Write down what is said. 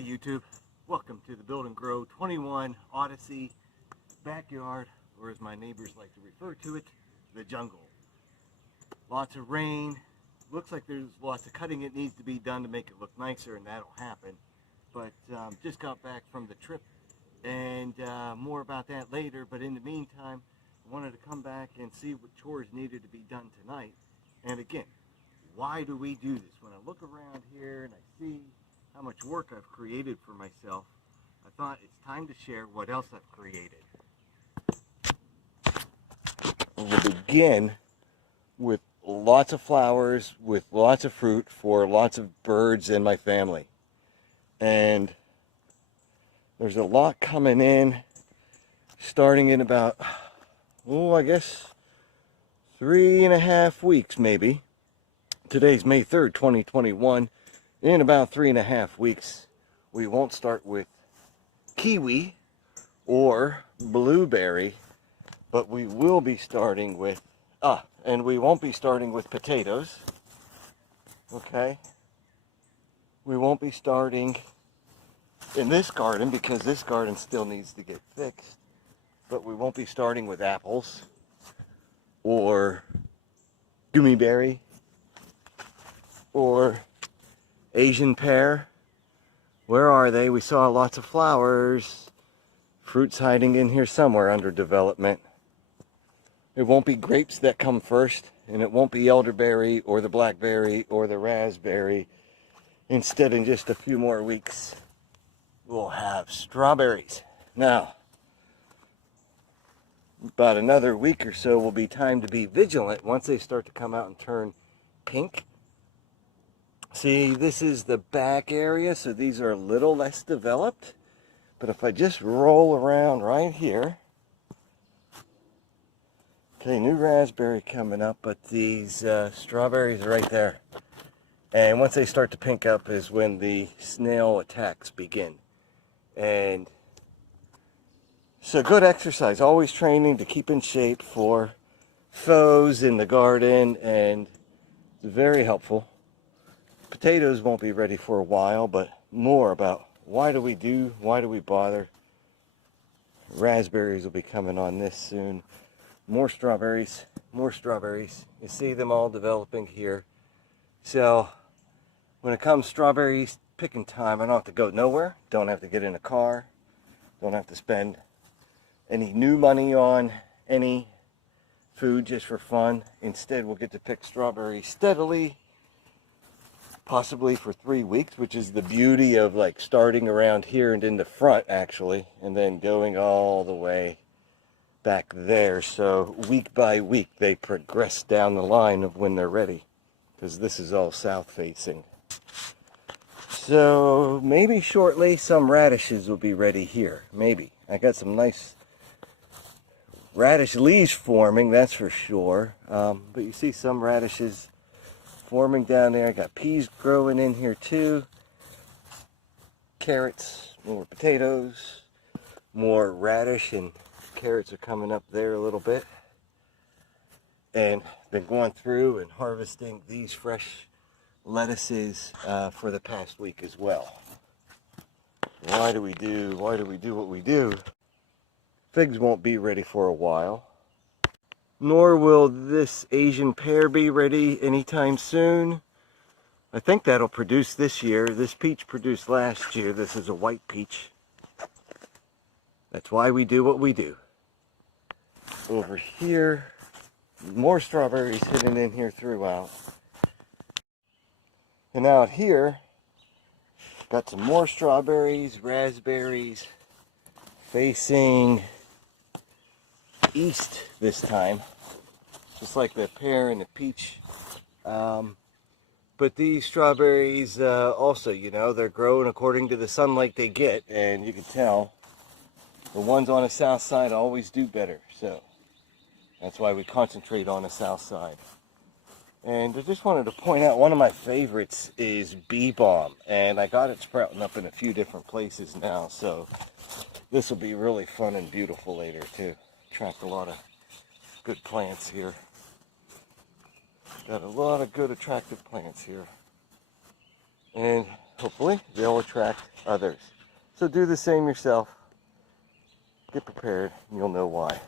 Hey YouTube, welcome to the Build and Grow 21 Odyssey backyard, or as my neighbors like to refer to it, the jungle. Lots of rain, looks like there's lots of cutting that needs to be done to make it look nicer, and that'll happen. But just got back from the trip, and more about that later. But in the meantime, I wanted to come back and see what chores needed to be done tonight. And again, why do we do this? When I look around here and I see how much work I've created for myself, I thought it's time to share what else I've created. We'll begin with lots of flowers, with lots of fruit for lots of birds in my family. And there's a lot coming in, starting in about, I guess 3.5 weeks maybe. Today's May 3rd, 2021. In about 3.5 weeks, we won't start with kiwi or blueberry, but we will be starting with, and we won't be starting with potatoes, okay? We won't be starting in this garden because this garden still needs to get fixed, but we won't be starting with apples or gummy berry or Asian pear. Where are they? We saw lots of flowers. Fruit's hiding in here somewhere under development. It won't be grapes that come first, and it won't be elderberry or the blackberry or the raspberry. Instead, in just a few more weeks, we'll have strawberries. Now, about another week or so will be time to be vigilant once they start to come out and turn pink. See, this is the back area, so these are a little less developed. But if I just roll around right here, okay, new raspberry coming up, but these strawberries are right there. And once they start to pink up is when the snail attacks begin. And so good exercise, always training to keep in shape for foes in the garden, and it's very helpful. Potatoes won't be ready for a while, but more about why do we bother. Raspberries will be coming on this soon. More strawberries. You see them all developing here. So when it comes strawberries picking time, I don't have to go nowhere, don't have to get in a car, don't have to spend any new money on any food just for fun. Instead, we'll get to pick strawberries steadily, possibly for 3 weeks, which is the beauty of like starting around here and in the front actually, and then going all the way back there. So week by week they progress down the line of when they're ready, because this is all south facing. So maybe shortly some radishes will be ready here. Maybe. I got some nice radish leaves forming, that's for sure. But you see some radishes forming down there. I got peas growing in here too. Carrots, more potatoes, more radish, and carrots are coming up there a little bit. And been going through and harvesting these fresh lettuces for the past week as well. Why do we do what we do? Figs won't be ready for a while. Nor will this Asian pear be ready anytime soon. I think that'll produce this year. This peach produced last year. This is a white peach. That's why we do what we do. Over here, more strawberries hidden in here throughout. And out here, got some more strawberries, raspberries, facing east this time, just like the pear and the peach. But these strawberries also, you know, they're growing according to the sunlight they get, and you can tell the ones on the south side always do better. So that's why we concentrate on the south side. And I just wanted to point out, one of my favorites is bee balm, and I got it sprouting up in a few different places now, so this will be really fun and beautiful later too. Attract a lot of good plants here. Got a lot of good attractive plants here, and hopefully they'll attract others. So do the same yourself. Get prepared, and you'll know why.